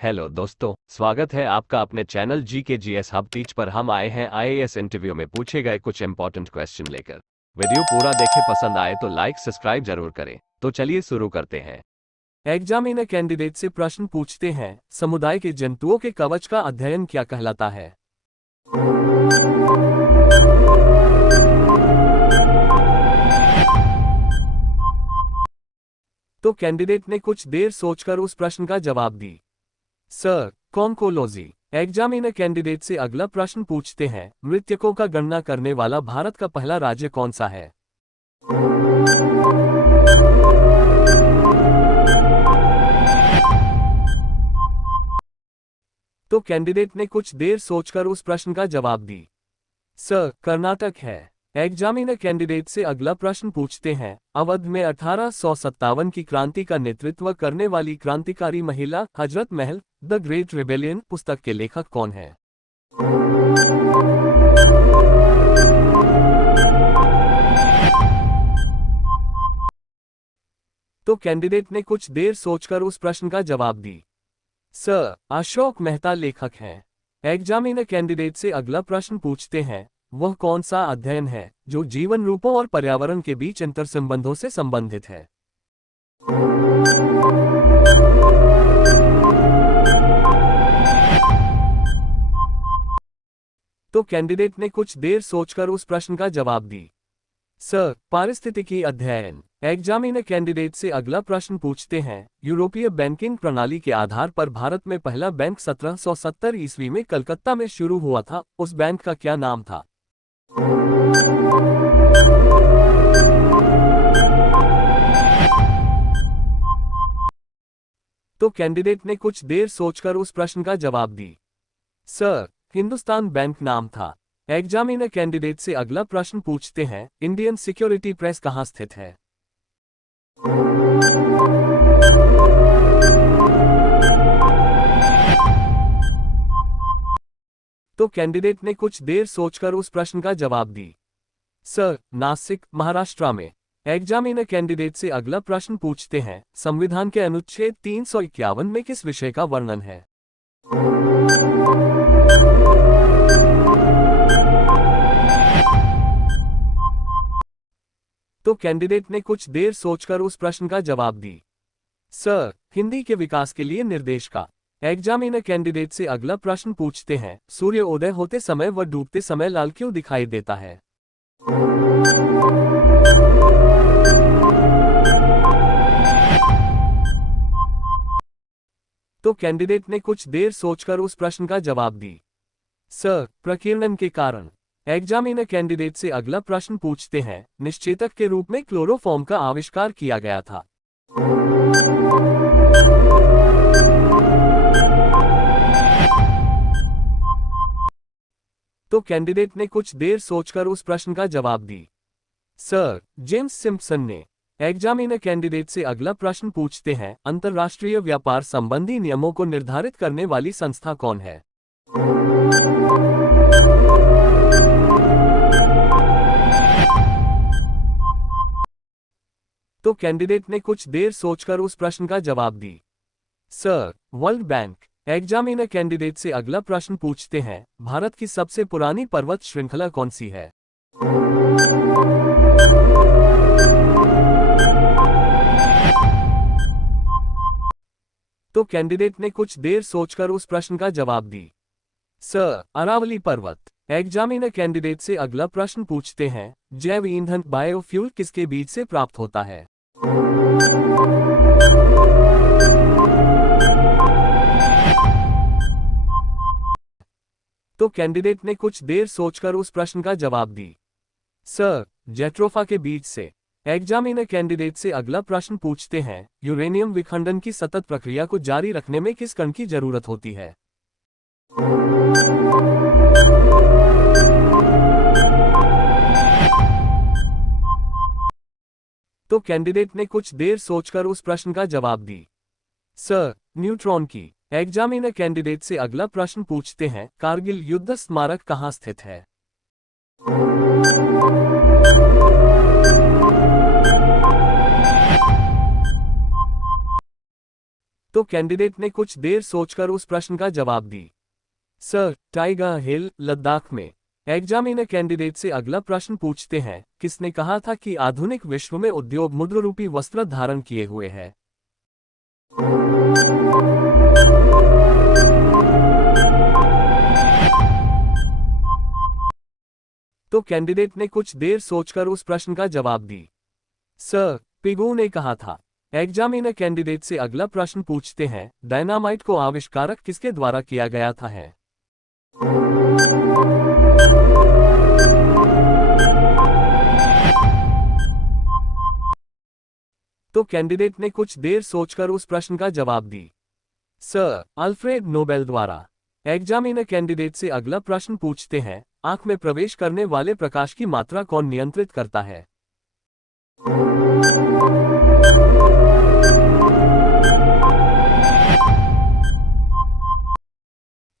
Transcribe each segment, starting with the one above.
Hello दोस्तों, स्वागत है आपका अपने चैनल GKGS हब टीच पर। हम आए हैं IAS इंटरव्यू में पूछे गए कुछ इंपॉर्टेंट क्वेश्चन लेकर। वीडियो पूरा देखें, पसंद आए तो लाइक सब्सक्राइब जरूर करें। तो चलिए शुरू करते हैं। एग्जामिनर कैंडिडेट से प्रश्न पूछते हैं, समुदाय के जंतुओं के कवच का अध्ययन क्या कहलाता है? तो कैंडिडेट ने कुछ देर सोचकर उस प्रश्न का जवाब दी, सर, कॉन्कोलॉजी। एग्जामिनर कैंडिडेट से अगला प्रश्न पूछते हैं, मृतकों का गणना करने वाला भारत का पहला राज्य कौन सा है? तो कैंडिडेट ने कुछ देर सोचकर उस प्रश्न का जवाब दी, सर, कर्नाटक है। एग्जामिनर कैंडिडेट से अगला प्रश्न पूछते हैं, अवध में 1857 की क्रांति का नेतृत्व करने वाली क्रांतिकारी महिला Hazrat Mahal the great rebellion पुस्तक के लेखक कौन है? तो कैंडिडेट ने कुछ देर सोचकर उस प्रश्न का जवाब दी, सर, अशोक मेहता लेखक हैं। एग्जामिनर कैंडिडेट से अगला प्रश्न पूछते हैं, वह कौन सा अध्ययन है जो जीवन रूपों और पर्यावरण के बीच अंतर्संबंधों से संबंधित है? तो कैंडिडेट ने कुछ देर सोचकर उस प्रश्न का जवाब दी, सर, पारिस्थितिकी अध्ययन। एग्जामिनर कैंडिडेट से अगला प्रश्न पूछते हैं, यूरोपीय बैंकिंग प्रणाली के आधार पर भारत में पहला बैंक 1770 ईस्वी में कलकत्ता में शुरू हुआ था, उस बैंक का क्या नाम था? तो कैंडिडेट ने कुछ देर सोचकर उस प्रश्न का जवाब दी, सर, हिंदुस्तान बैंक नाम था। एग्जामिनर कैंडिडेट से अगला प्रश्न पूछते हैं, इंडियन सिक्योरिटी प्रेस कहाँ स्थित है? तो कैंडिडेट ने कुछ देर सोचकर उस प्रश्न का जवाब दी, सर, नासिक, महाराष्ट्र में। एग्जामिनर कैंडिडेट से अगला प्रश्न पूछते हैं, संविधान के अनुच्छेद 351 में किस विषय का वर्णन है? तो कैंडिडेट ने कुछ देर सोचकर उस प्रश्न का जवाब दी, सर, हिंदी के विकास के लिए निर्देश का। एग्जामिनर कैंडिडेट से अगला प्रश्न पूछते हैं, सूर्य उदय होते समय व डूबते समय लाल क्यों दिखाई देता है? तो कैंडिडेट ने कुछ देर सोचकर उस प्रश्न का जवाब दी, सर, प्रकीर्णन के कारण। एग्जामिनर कैंडिडेट से अगला प्रश्न पूछते हैं, निश्चेतक के रूप में क्लोरोफॉर्म का आविष्कार किया गया था। तो कैंडिडेट ने कुछ देर सोचकर उस प्रश्न का जवाब दी, सर, जेम्स सिम्पसन ने। एग्जामिनर कैंडिडेट से अगला प्रश्न पूछते हैं, अंतर्राष्ट्रीय व्यापार संबंधी नियमों को निर्धारित करने वाली संस्था कौन है? तो कैंडिडेट ने कुछ देर सोचकर उस प्रश्न का जवाब दी, sir, world bank. Examiner candidate से अगला प्रश्न पूछते हैं, भारत की सबसे पुरानी पर्वत श्रृंखला कौन सी है? तो कैंडिडेट ने कुछ देर सोचकर उस प्रश्न का जवाब दी, सर, अरावली पर्वत। एग्जामिनर कैंडिडेट से अगला प्रश्न पूछते हैं, जैव ईंधन बायोफ्यूल किसके बीज से प्राप्त होता है? तो कैंडिडेट ने कुछ देर सोचकर उस प्रश्न का जवाब दी, सर, जेट्रोफा के बीज से। एग्जामिनर कैंडिडेट से अगला प्रश्न पूछते हैं, यूरेनियम विखंडन की सतत प्रक्रिया को जारी रखने में किस कण की जरूरत होती है? तो कैंडिडेट ने कुछ देर सोचकर उस प्रश्न का जवाब दी, सर, न्यूट्रॉन की। एग्जामिनर कैंडिडेट से अगला प्रश्न पूछते हैं, कारगिल युद्ध स्मारक कहाँ स्थित है? तो कैंडिडेट ने कुछ देर सोचकर उस प्रश्न का जवाब दी। सर, टाइगर हिल, लद्दाख में। एग्जामिनर कैंडिडेट से अगला प्रश्न पूछते हैं, किसने कहा था कि आधुनिक विश्व में उद्योग मुद्रारूपी वस्त्र धारण किए हुए है? तो कैंडिडेट ने कुछ देर सोचकर उस प्रश्न का जवाब दी। सर, पिगू ने कहा था। एग्जामिनर कैंडिडेट से अगला प्रश्न पूछते हैं, डायनामाइट को आविष्कारक किसके द्वारा किया गया था है? तो कैंडिडेट ने कुछ देर सोचकर उस प्रश्न का जवाब दी। सर, अल्फ्रेड नोबेल द्वारा। एग्जामिनर कैंडिडेट से अगला प्रश्न पूछते हैं, आंख में प्रवेश करने वाले प्रकाश की मात्रा कौन नियंत्रित करता है?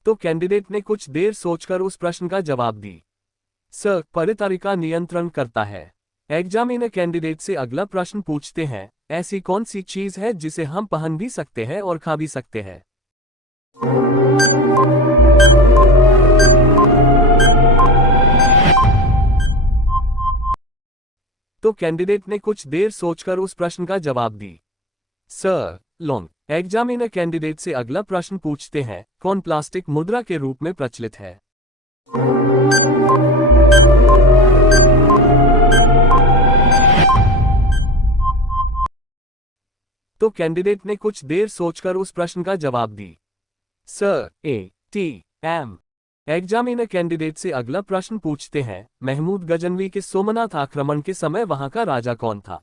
तो कैंडिडेट ने कुछ देर सोचकर उस प्रश्न का जवाब दी। सर, परितारिका नियंत्रण करता है। एग्जामिनर कैंडिडेट से अगला प्रश्न पूछते हैं, ऐसी कौन सी चीज है जिसे हम पहन भी सकते हैं और खा भी सकते हैं? तो कैंडिडेट ने कुछ देर सोचकर उस प्रश्न का जवाब दी। सर, लौंग। एग्जामिनर कैंडिडेट से अगला प्रश्न पूछते हैं, कौन प्लास्टिक मुद्रा के रूप में प्रचलित है? तो कैंडिडेट ने कुछ देर सोचकर उस प्रश्न का जवाब दी। Sir, ATM। एग्जामिनर कैंडिडेट से अगला प्रश्न पूछते हैं, महमूद गजनवी के सोमनाथ आक्रमण के समय वहां का राजा कौन था?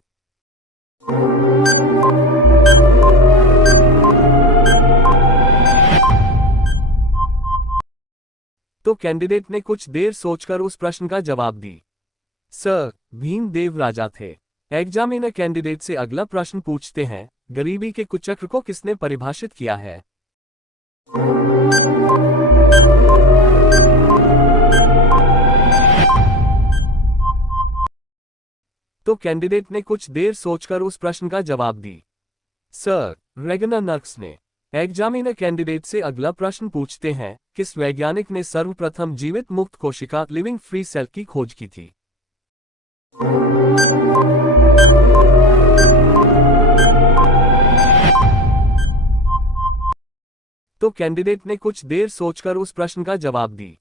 तो कैंडिडेट ने कुछ देर सोचकर उस प्रश्न का जवाब दी। सर, भीमदेव राजा थे। एग्जामिनर कैंडिडेट से अगला प्रश्न पूछते हैं, गरीबी के कुचक्र को किसने परिभाषित किया है? तो कैंडिडेट ने कुछ देर सोचकर उस प्रश्न का जवाब दी। सर, रेगनर नर्क्स ने। एग्जामिनर कैंडिडेट से अगला प्रश्न पूछते हैं, किस वैज्ञानिक ने सर्वप्रथम जीवित मुक्त कोशिका लिविंग फ्री सेल की खोज की थी? तो कैंडिडेट ने कुछ देर सोचकर उस प्रश्न का जवाब दी।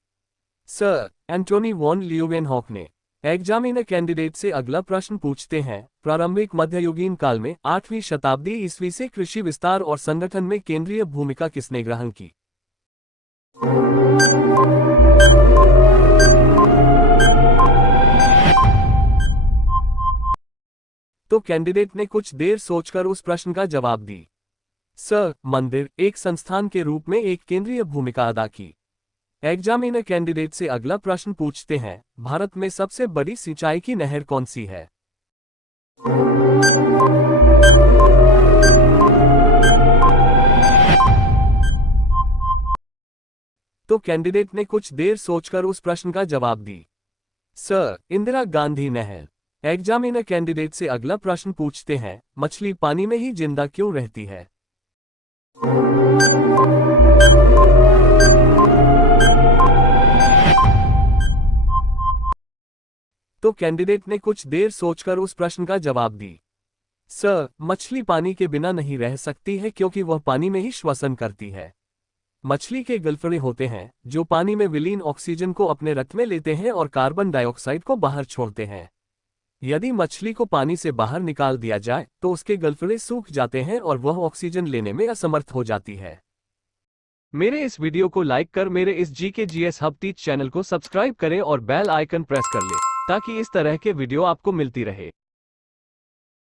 सर, एंटोनी वॉन ल्यूवेनहॉक ने। एग्जामिनर कैंडिडेट से अगला प्रश्न पूछते हैं, प्रारंभिक मध्ययुगीन काल में 8वीं शताब्दी ईस्वी से कृषि विस्तार और संगठन में केंद्रीय भूमिका किसने ग्रहण की? तो कैंडिडेट ने कुछ देर सोचकर उस प्रश्न का जवाब दी। सर, मंदिर एक संस्थान के रूप में एक केंद्रीय भूमिका अदा की। एग्जामिनर कैंडिडेट से अगला प्रश्न पूछते हैं, भारत में सबसे बड़ी सिंचाई की नहर कौन सी है? तो कैंडिडेट ने कुछ देर सोचकर उस प्रश्न का जवाब दी। सर, इंदिरा गांधी नहर। एग्जामिनर कैंडिडेट से अगला प्रश्न पूछते हैं, मछली पानी में ही जिंदा क्यों रहती है? तो कैंडिडेट ने कुछ देर सोचकर उस प्रश्न का जवाब दी। सर, मछली पानी के बिना नहीं रह सकती है क्योंकि वह पानी में ही श्वसन करती है। मछली के गलफड़े होते हैं जो पानी में विलीन ऑक्सीजन को अपने रक्त में लेते हैं और कार्बन डाइऑक्साइड को बाहर छोड़ते हैं। यदि मछली को पानी से बाहर निकाल दिया जाए तो उसके गलफड़े सूख जाते हैं और वह ऑक्सीजन लेने में असमर्थ हो जाती है। मेरे इस वीडियो को लाइक कर मेरे इस GK GS hub teach channel को सब्सक्राइब करें और बेल आइकन प्रेस कर लें ताकि इस तरह के वीडियो आपको मिलती रहे।